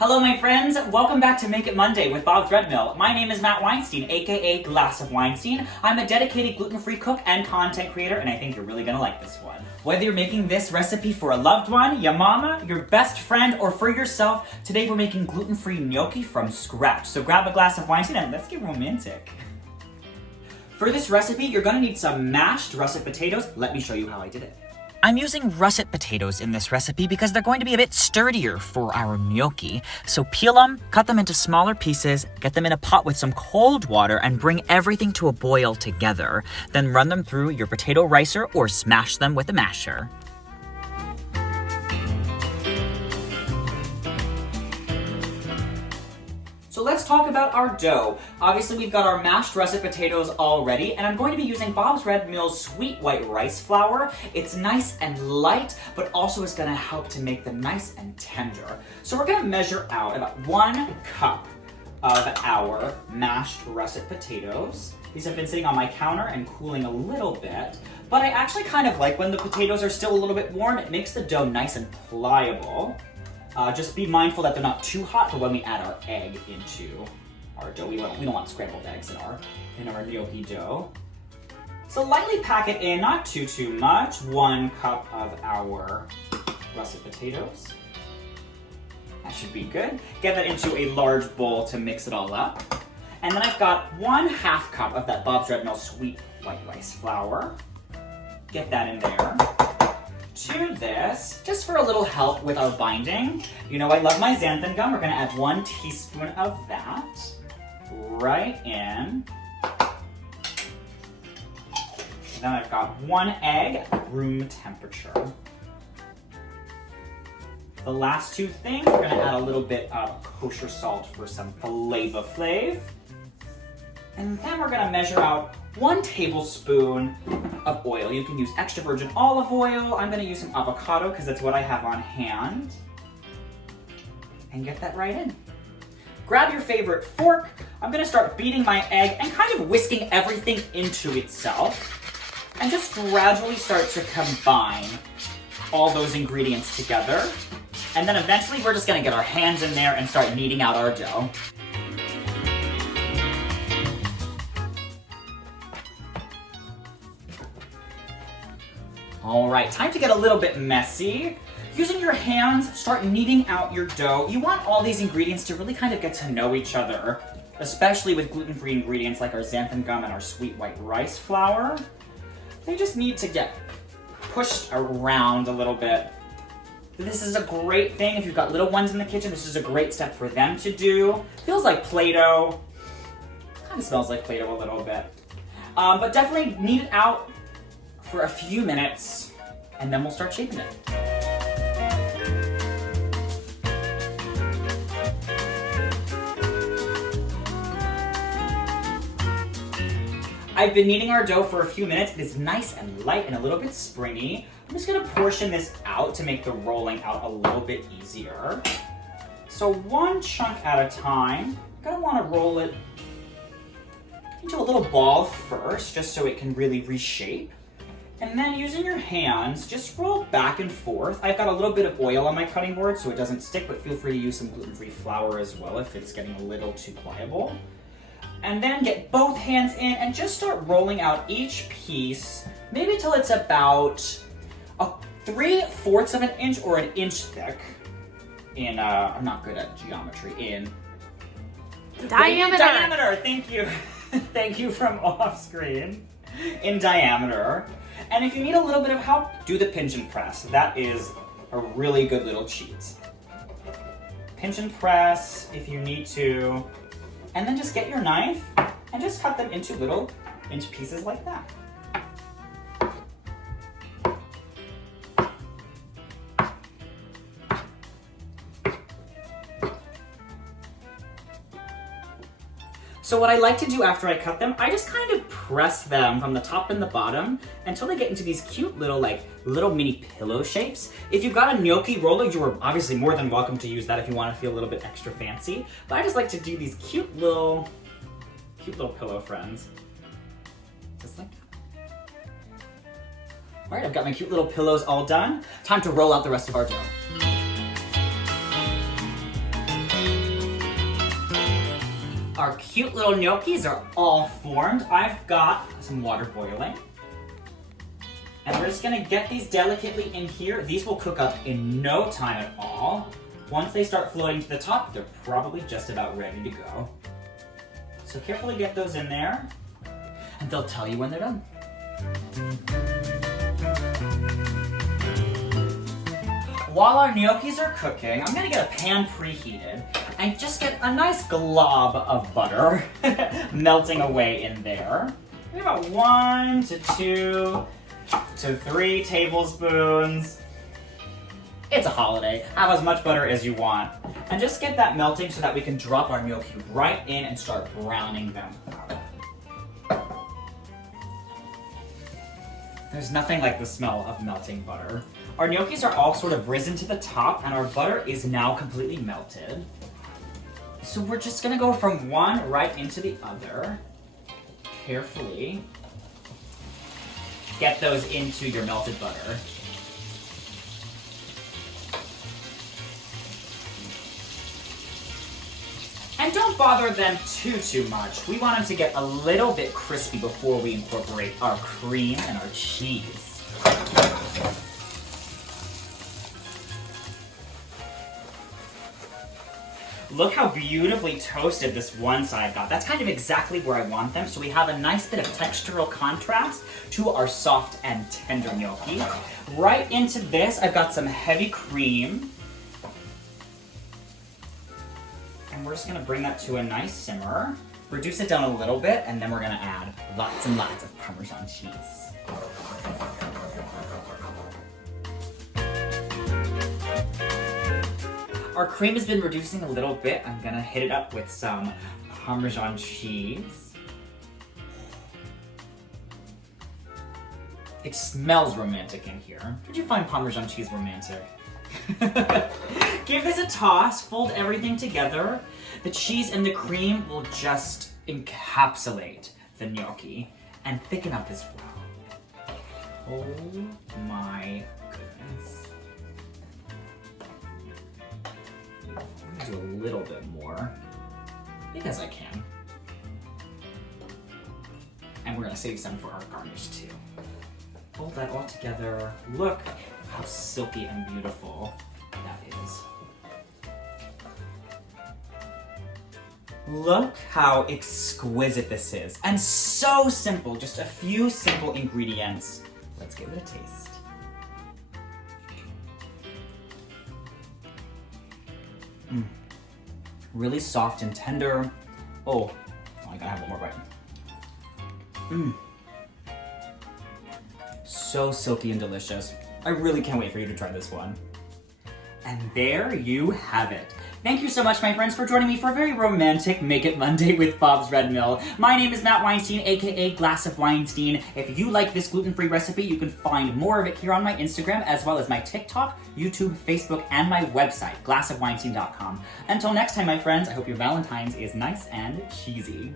Hello my friends, welcome back to Make It Monday with Bob Threadmill. My name is Matt Weinstein, aka Glass of Weinstein. I'm a dedicated gluten-free cook and content creator, and I think you're really gonna like this one. Whether you're making this recipe for a loved one, your mama, your best friend, or for yourself, today we're making gluten-free gnocchi from scratch. So grab a glass of Weinstein and let's get romantic. For this recipe, you're gonna need some mashed russet potatoes. Let me show you how I did it. I'm using russet potatoes in this recipe because they're going to be a bit sturdier for our gnocchi. So peel them, cut them into smaller pieces, get them in a pot with some cold water, and bring everything to a boil together. Then run them through your potato ricer or smash them with a masher. So let's talk about our dough. Obviously we've got our mashed russet potatoes already, and I'm going to be using Bob's Red Mill's sweet white rice flour. It's nice and light, but also is gonna help to make them nice and tender. So we're gonna measure out about 1 cup of our mashed russet potatoes. These have been sitting on my counter and cooling a little bit, but I actually kind of like when the potatoes are still a little bit warm. It makes the dough nice and pliable. Just be mindful that they're not too hot for when we add our egg into our dough. We don't want scrambled eggs in our gnocchi dough. So lightly pack it in, not too much. 1 cup of our russet potatoes. That should be good. Get that into a large bowl to mix it all up. And then I've got 1/2 cup of that Bob's Red Mill sweet white rice flour. Get that in there. To this, just for a little help with our binding. You know I love my xanthan gum. We're gonna add 1 teaspoon of that right in. Then I've got 1 egg at room temperature. The last 2 things, we're gonna add a little bit of kosher salt for some flavor flav. And then we're gonna measure out 1 tablespoon of oil. You can use extra virgin olive oil. I'm gonna use some avocado because that's what I have on hand. And get that right in. Grab your favorite fork. I'm gonna start beating my egg and kind of whisking everything into itself. And just gradually start to combine all those ingredients together. And then eventually we're just gonna get our hands in there and start kneading out our dough. All right, time to get a little bit messy. Using your hands, start kneading out your dough. You want all these ingredients to really kind of get to know each other, especially with gluten-free ingredients like our xanthan gum and our sweet white rice flour. They just need to get pushed around a little bit. This is a great thing if you've got little ones in the kitchen. This is a great step for them to do. Feels like Play-Doh. Kind of smells like Play-Doh a little bit. But definitely knead it out for a few minutes, and then we'll start shaping it. I've been kneading our dough for a few minutes. It is nice and light and a little bit springy. I'm just gonna portion this out to make the rolling out a little bit easier. So 1 chunk at a time. You're gonna wanna roll it into a little ball first, just so it can really reshape. And then using your hands, just roll back and forth. I've got a little bit of oil on my cutting board so it doesn't stick, but feel free to use some gluten-free flour as well if it's getting a little too pliable. And then get both hands in and just start rolling out each piece, maybe till it's about 3/4 of an inch or an inch thick. I'm not good at geometry, in diameter, thank you. Thank you from off screen. In diameter. And if you need a little bit of help, do the pinch and press. That is a really good little cheat. Pinch and press if you need to. And then just get your knife and just cut them into little inch pieces like that. So what I like to do after I cut them, I just kind of press them from the top and the bottom until they get into these cute little mini pillow shapes. If you've got a gnocchi roller, you are obviously more than welcome to use that if you want to feel a little bit extra fancy. But I just like to do these cute little pillow friends. Just like that. All right, I've got my cute little pillows all done. Time to roll out the rest of our dough. Our cute little gnocchis are all formed. I've got some water boiling. And we're just gonna get these delicately in here. These will cook up in no time at all. Once they start floating to the top, they're probably just about ready to go. So carefully get those in there, and they'll tell you when they're done. While our gnocchis are cooking, I'm gonna get a pan preheated and just get a nice glob of butter melting away in there. Maybe about 1 to 2 to 3 tablespoons. It's a holiday. Have as much butter as you want. And just get that melting so that we can drop our gnocchi right in and start browning them. There's nothing like the smell of melting butter. Our gnocchis are all sort of risen to the top and our butter is now completely melted. So we're just gonna go from one right into the other. Carefully get those into your melted butter. And don't bother them too much. We want them to get a little bit crispy before we incorporate our cream and our cheese. Look how beautifully toasted this one side got. That's kind of exactly where I want them, so we have a nice bit of textural contrast to our soft and tender gnocchi. Right into this, I've got some heavy cream. And we're just gonna bring that to a nice simmer, reduce it down a little bit, and then we're gonna add lots and lots of Parmesan cheese. Our cream has been reducing a little bit. I'm gonna hit it up with some Parmesan cheese. It smells romantic in here. Did you find Parmesan cheese romantic? Give this a toss, fold everything together. The cheese and the cream will just encapsulate the gnocchi and thicken up as well. Oh my goodness. I'm gonna do a little bit more because I can. And we're gonna save some for our garnish too. Fold that all together. Look how silky and beautiful that is. Look how exquisite this is. And so simple, just a few simple ingredients. Let's give it a taste. Really soft and tender. Oh, I gotta have one more bite. So silky and delicious. I really can't wait for you to try this one. And there you have it. Thank you so much, my friends, for joining me for a very romantic Make It Monday with Bob's Red Mill. My name is Matt Weinstein, aka Glass of Weinstein. If you like this gluten-free recipe, you can find more of it here on my Instagram, as well as my TikTok, YouTube, Facebook, and my website, glassofweinstein.com. Until next time, my friends, I hope your Valentine's is nice and cheesy.